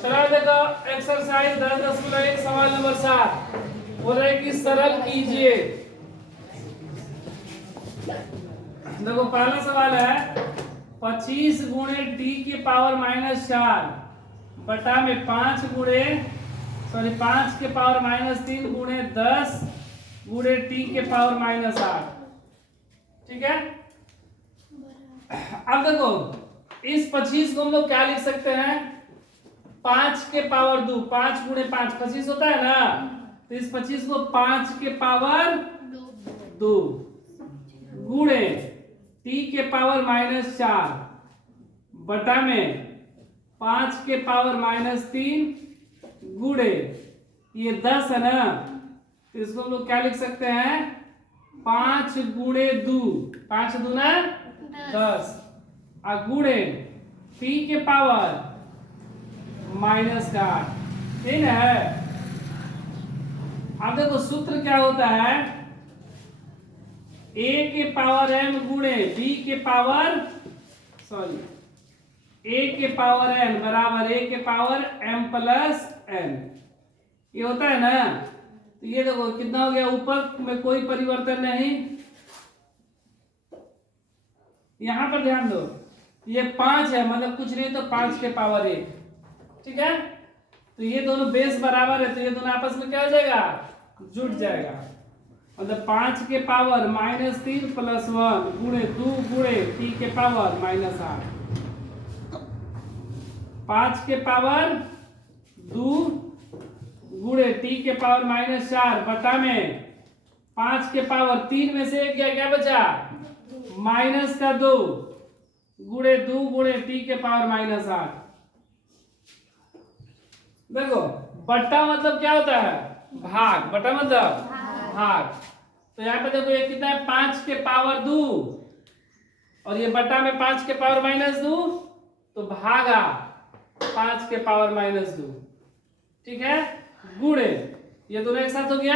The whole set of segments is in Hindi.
चलो देखो एक्सरसाइज 10.1 सवाल नंबर 7 बोल रहे कि सरल कीजिए। देखो पहला सवाल है 25 गुणे टी के पावर -4 बटा में 5 के पावर -3 गुणे 10 गुणे टी के पावर -8। ठीक है, अब देखो इस 25 को हम लोग क्या लिख सकते हैं, 5 के पावर 2, 5 गुणे 5 25 होता है ना, तो इस 25 को 5 के पावर 2 गुणे टी के पावर -4 बटा में 5 के पावर -3 गुणे ये 10 है ना, तो इसको हम लोग क्या लिख सकते हैं, 5 गुणे 2, 5 दूना 10 और गुणे टी के पावर -8। ठीक है, अब देखो सूत्र क्या होता है, a के पावर m गुणे b के पावर a के पावर n बराबर a के पावर m प्लस n, ये होता है ना। तो ये देखो कितना हो गया, ऊपर में कोई परिवर्तन नहीं, यहां पर ध्यान दो ये 5 है मतलब कुछ नहीं, तो 5 के पावर 1। ठीक है, तो ये दोनों बेस बराबर है, तो ये दोनों आपस में क्या हो जाएगा, जुड़ जाएगा। मतलब 5 के पावर -3 प्लस 1 गुणे 2 गुणे टी के पावर -8, 5 के पावर 2 गुणे टी के पावर -4 बटा में 5 के पावर 3 में से क्या बचा, -2 गुणे 2 गुणे टी के पावर -8। देखो बट्टा मतलब क्या होता है, भाग, बटा मतलब भाग। तो यहाँ पे देखो ये कितना है, 5 के पावर 2 और ये बटा में 5 के पावर -2, तो भागा 5 के पावर -2। ठीक है, गुणे ये दोनों एक साथ हो गया,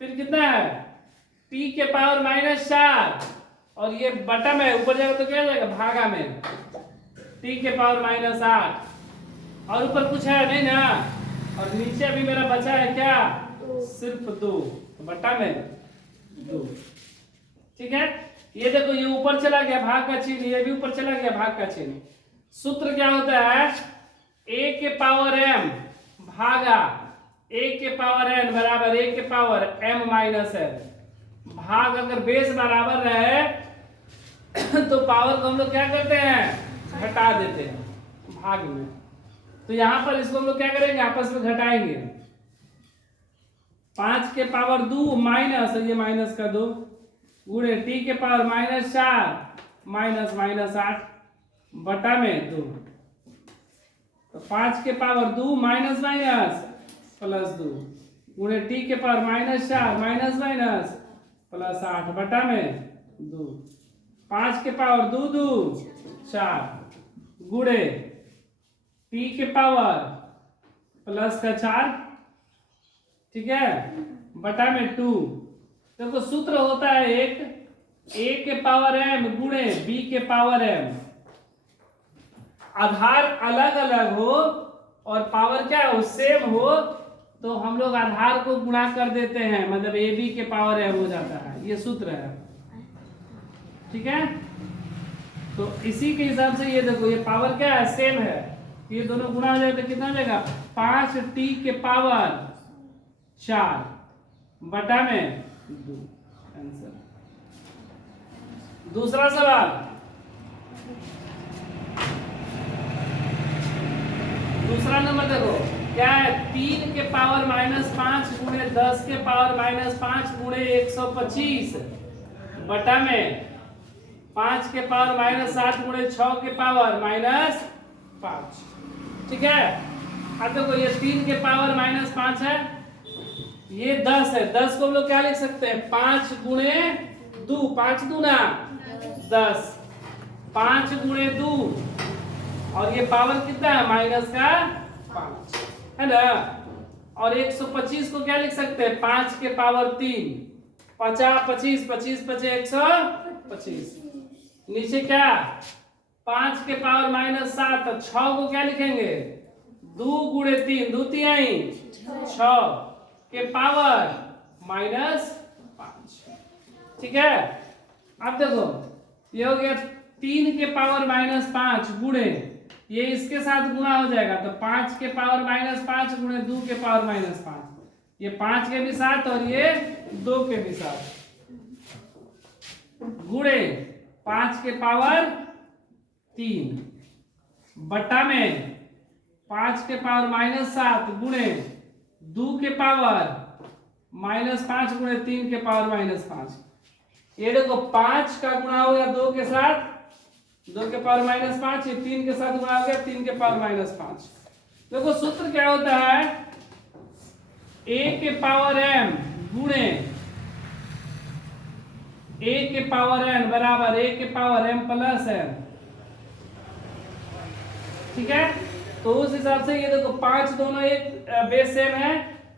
फिर कितना है टी के पावर -4 और ये बटा में ऊपर जाएगा तो क्या हो जाएगा, भागा में टी के पावर -8 और ऊपर कुछ है नहीं ना, और नीचे अभी मेरा बचा है क्या, सिर्फ 2 बटा में 2। ठीक है, ये देखो ये ऊपर चला गया भाग का चिन्ह, ये भी ऊपर चला गया भाग का चिन्ह। सूत्र क्या होता है, a के पावर m भागा a के पावर n बराबर a के पावर m माइनस n। भाग अगर बेस बराबर रहे तो पावर को हम लोग क्या करते हैं, घटा देते हैं भाग में। तो यहां पर इसको हम लोग क्या करेंगे, आपस में घटाएंगे, 5 के पावर 2 माइनस ये माइनस का 2 गुणे टी के पावर -4 -8 बटा में 2, तो 5 के पावर 2 माइनस प्लस 2 गुणे टी के पावर -4 प्लस 8 बटा में 2, 5 के पावर 2 2 4 गुणे टी के पावर प्लस का 4, ठीक है, बटा में 2। देखो सूत्र होता है एक, a के पावर m गुणे b के पावर m, आधार अलग अलग हो और पावर क्या हो, सेम हो, तो हम लोग आधार को गुणा कर देते हैं, मतलब a b के पावर m हो जाता है, ये सूत्र है। ठीक है, तो इसी के हिसाब से ये देखो ये पावर क्या है, सेम है, ये दोनों गुणा हो जाएगा तो कितना हो जाएगा, 5t के पावर 4 बटा में 2। आंसर। दूसरा सवाल, दूसरा नंबर देखो क्या है, 3 के पावर -5 गुणे 10 के पावर -5 गुणे 125 बटा में 5 के पावर -7 गुणे 6 के पावर -5। ठीक है, अब देखो ये 3 के पावर -5 है, ये 10 है, 10 को हम लोग क्या लिख सकते हैं, 5 गुणे 2, 5 दूना 10, 5 गुणे 2 और ये पावर कितना है, -5 है ना, और 125 को क्या लिख सकते हैं, 5 के पावर 3, 50 25 25 5 125, नीचे क्या 5 के पावर -7, 6 को क्या लिखेंगे 2 गुणे 3 2 तिहाई 6 के पावर -5। ठीक है, अब देखो ये हो गया 3 के पावर -5 गुणे, ये इसके साथ गुणा हो जाएगा तो 5 के पावर -5 गुणे 2 के पावर -5, ये 5 के भी साथ और ये 2 के भी साथ, गुणे 5 के पावर 3 बटा में 5 के पावर -7 गुणे 2 के पावर -5 गुणे 3 के पावर -5। ये देखो 5 का गुणा हो गया 2 के साथ, 2 के पावर -5, ये 3 के साथ गुणा हो गया 3 के पावर -5। देखो सूत्र क्या होता है, a के पावर m गुणे a के पावर n बराबर a के पावर m प्लस n। ठीक है, तो उस हिसाब से ये देखो 5 दोनों एक बेस सेम है,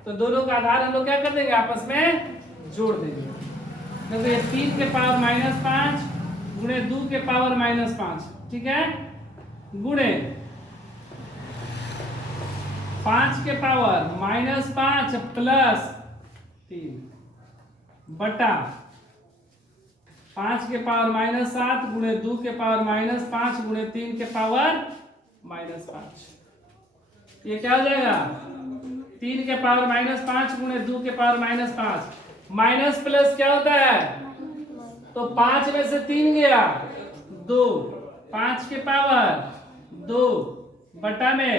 तो दोनों का आधार हम लोग क्या कर देंगे, आपस में जोड़ देंगे। देखो ये 3 के पावर -5 गुणे 2 के पावर -5, ठीक है, गुणे 5 के पावर -5 प्लस 3 बटा 5 के पावर -7 गुणे 2 के पावर -5 गुणे 3 के पावर -5। ये क्या हो जाएगा, 3 के पावर -5 गुणे 2 के पावर -5, माइनस प्लस क्या होता है, तो 5 में से 3 गया 2, 5 के पावर 2 बटा में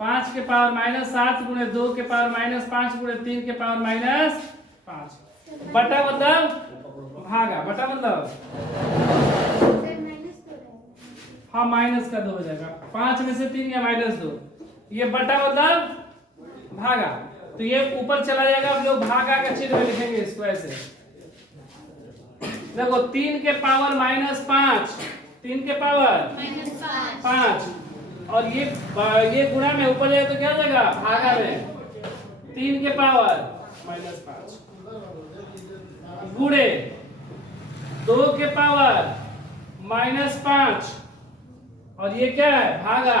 5 के पावर -7 गुणे 2 के पावर -5 गुणे 3 के पावर -5, बटा मतलब भागा, बटा मतलब हाँ माइनस का 2 हो जाएगा, 5 में से 3 या -2, ये बटा मतलब भागा, तो ये ऊपर चला जाएगा, हम लोग भागा का चिन्ह में लिखेंगे इसको ऐसे। देखो 3 के पावर -5, 3 के पावर -5 और ये गुणा में ऊपर जाएगा तो क्या हो जाएगा, भागा में 3 के पावर -5 गुणे 2 के पावर -5 और ये क्या है, भागा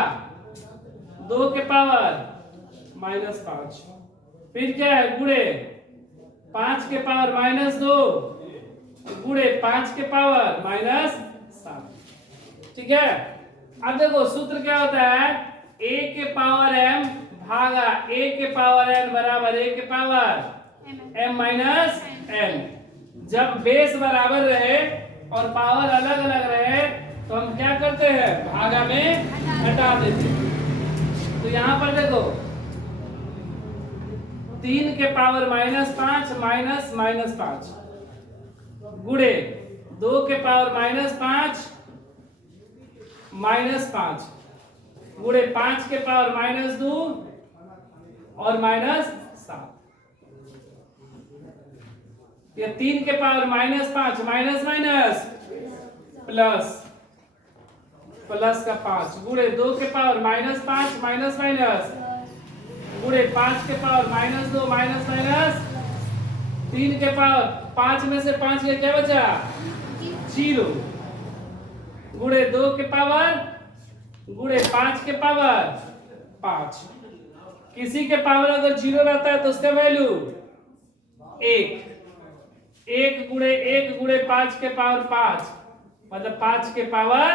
2 के पावर -5, फिर क्या है, गुणे 5 के पावर -2 गुणे 5 के पावर -7। ठीक है, अब देखो सूत्र क्या होता है, a के पावर m भागा a के पावर n बराबर a के पावर m माइनस n। जब बेस बराबर रहे और पावर अलग अलग रहे तो हम क्या करते हैं, भागा में हटा देते हैं। तो यहां पर देखो 3 के पावर -5 -5 गुणे 2 के पावर -5 -5 गुणे 5 के पावर -2 और -7, ये 3 के power -5 minus minus plus plus का 5 गुणे 2 के पावर -5 माइनस माइनस गुणे 5 के पावर -2 माइनस माइनस 3 के पावर 5 में से 5 के क्या बचा, 0 गुणे 2 के पावर गुणे 5 के पावर 5। किसी के पावर अगर 0 रहता है तो उसका वैल्यू 1 गुणे 5 के पावर 5 मतलब 5 के पावर